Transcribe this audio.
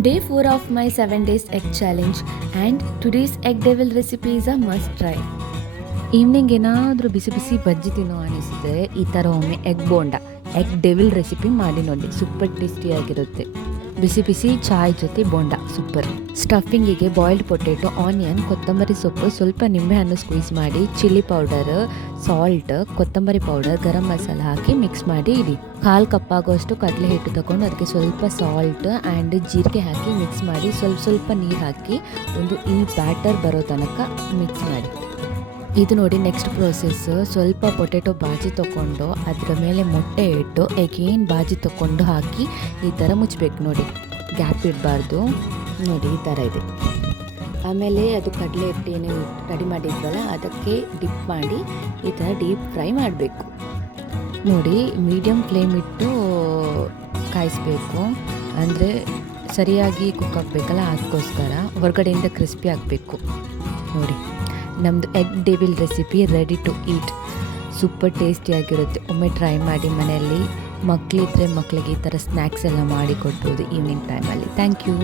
Day 4 of my 7 days egg challenge, and today's egg devil recipe is a must try. Evening ಏನಾದರೂ ಬಿಸಿ ಬಿಸಿ ಬಜ್ಜಿ ತಿನ್ನೋ ಅನಿಸಿದ್ರೆ ಈ ಥರ ಒಮ್ಮೆ egg bonda egg devil recipe ಮಾಡಿ ನೋಡಿ, ಸೂಪರ್ ಟೇಸ್ಟಿಯಾಗಿರುತ್ತೆ. ಬಿಸಿ ಬಿಸಿ ಚಾಯ್ ಜೊತೆ ಬೋಂಡ ಸೂಪರ್. ಸ್ಟಫಿಂಗಿಗೆ ಬಾಯ್ಲ್ಡ್ ಪೊಟೆಟೊ, ಆನಿಯನ್, ಕೊತ್ತಂಬರಿ ಸೊಪ್ಪು, ಸ್ವಲ್ಪ ನಿಂಬೆಹಣ್ಣು ಸ್ಕ್ವೀಸ್ ಮಾಡಿ, ಚಿಲ್ಲಿ ಪೌಡರ್, ಸಾಲ್ಟ್, ಕೊತ್ತಂಬರಿ ಪೌಡರ್, ಗರಂ ಮಸಾಲ ಹಾಕಿ ಮಿಕ್ಸ್ ಮಾಡಿ ಇಡಿ. 1/2 ಕಪ್ ಆಗೋಷ್ಟು ಕಡಲೆ ಹಿಟ್ಟು ತಗೊಂಡು ಅದಕ್ಕೆ ಸ್ವಲ್ಪ ಸಾಲ್ಟ್ ಆ್ಯಂಡ್ ಜೀರಿಗೆ ಹಾಕಿ ಮಿಕ್ಸ್ ಮಾಡಿ, ಸ್ವಲ್ಪ ನೀರು ಹಾಕಿ ಈ ಬ್ಯಾಟರ್ ಬರೋ ತನಕ ಮಿಕ್ಸ್ ಮಾಡಿ. ಇದು ನೋಡಿ ನೆಕ್ಸ್ಟ್ ಪ್ರೋಸೆಸ್. ಸ್ವಲ್ಪ ಪೊಟೆಟೊ ಬಾಜಿ ತೊಗೊಂಡು ಅದರ ಮೇಲೆ ಮೊಟ್ಟೆ ಇಟ್ಟು ಎಗೇನ್ ಬಾಜಿ ತೊಗೊಂಡು ಹಾಕಿ ಈ ಥರ ಮುಚ್ಚಬೇಕು. ನೋಡಿ, ಗ್ಯಾಪ್ ಇಡಬಾರ್ದು. ನೋಡಿ ಈ ಥರ ಇದೆ. ಆಮೇಲೆ ಅದು ಕಡಲೆ ಹಿಟ್ಟು ಏನು ರೆಡಿ ಮಾಡಿದ್ವಲ್ಲ ಅದಕ್ಕೆ ಡಿಪ್ ಮಾಡಿ ಈ ಥರ ಡೀಪ್ ಫ್ರೈ ಮಾಡಬೇಕು. ನೋಡಿ, ಮೀಡಿಯಮ್ ಫ್ಲೇಮ್ ಇಟ್ಟು ಕಾಯಿಸ್ಬೇಕು, ಅಂದರೆ ಸರಿಯಾಗಿ ಕುಕ್ ಆಗಬೇಕಲ್ಲ, ಅದಕ್ಕೋಸ್ಕರ ಹೊರಗಡೆಯಿಂದ ಕ್ರಿಸ್ಪಿ ಆಗಬೇಕು. ನೋಡಿ, ನಮ್ಮದು egg devil recipe ready to eat. Super ಟೇಸ್ಟಿಯಾಗಿರುತ್ತೆ. ಒಮ್ಮೆ ಟ್ರೈ ಮಾಡಿ ಮನೆಯಲ್ಲಿ. ಮಕ್ಕಳಿದ್ರೆ ಮಕ್ಕಳಿಗೆ ಈ ಥರ ಸ್ನ್ಯಾಕ್ಸ್ ಎಲ್ಲ ಮಾಡಿ ಕೊಡ್ಬೋದು ಈವ್ನಿಂಗ್ ಟೈಮಲ್ಲಿ. Thank you.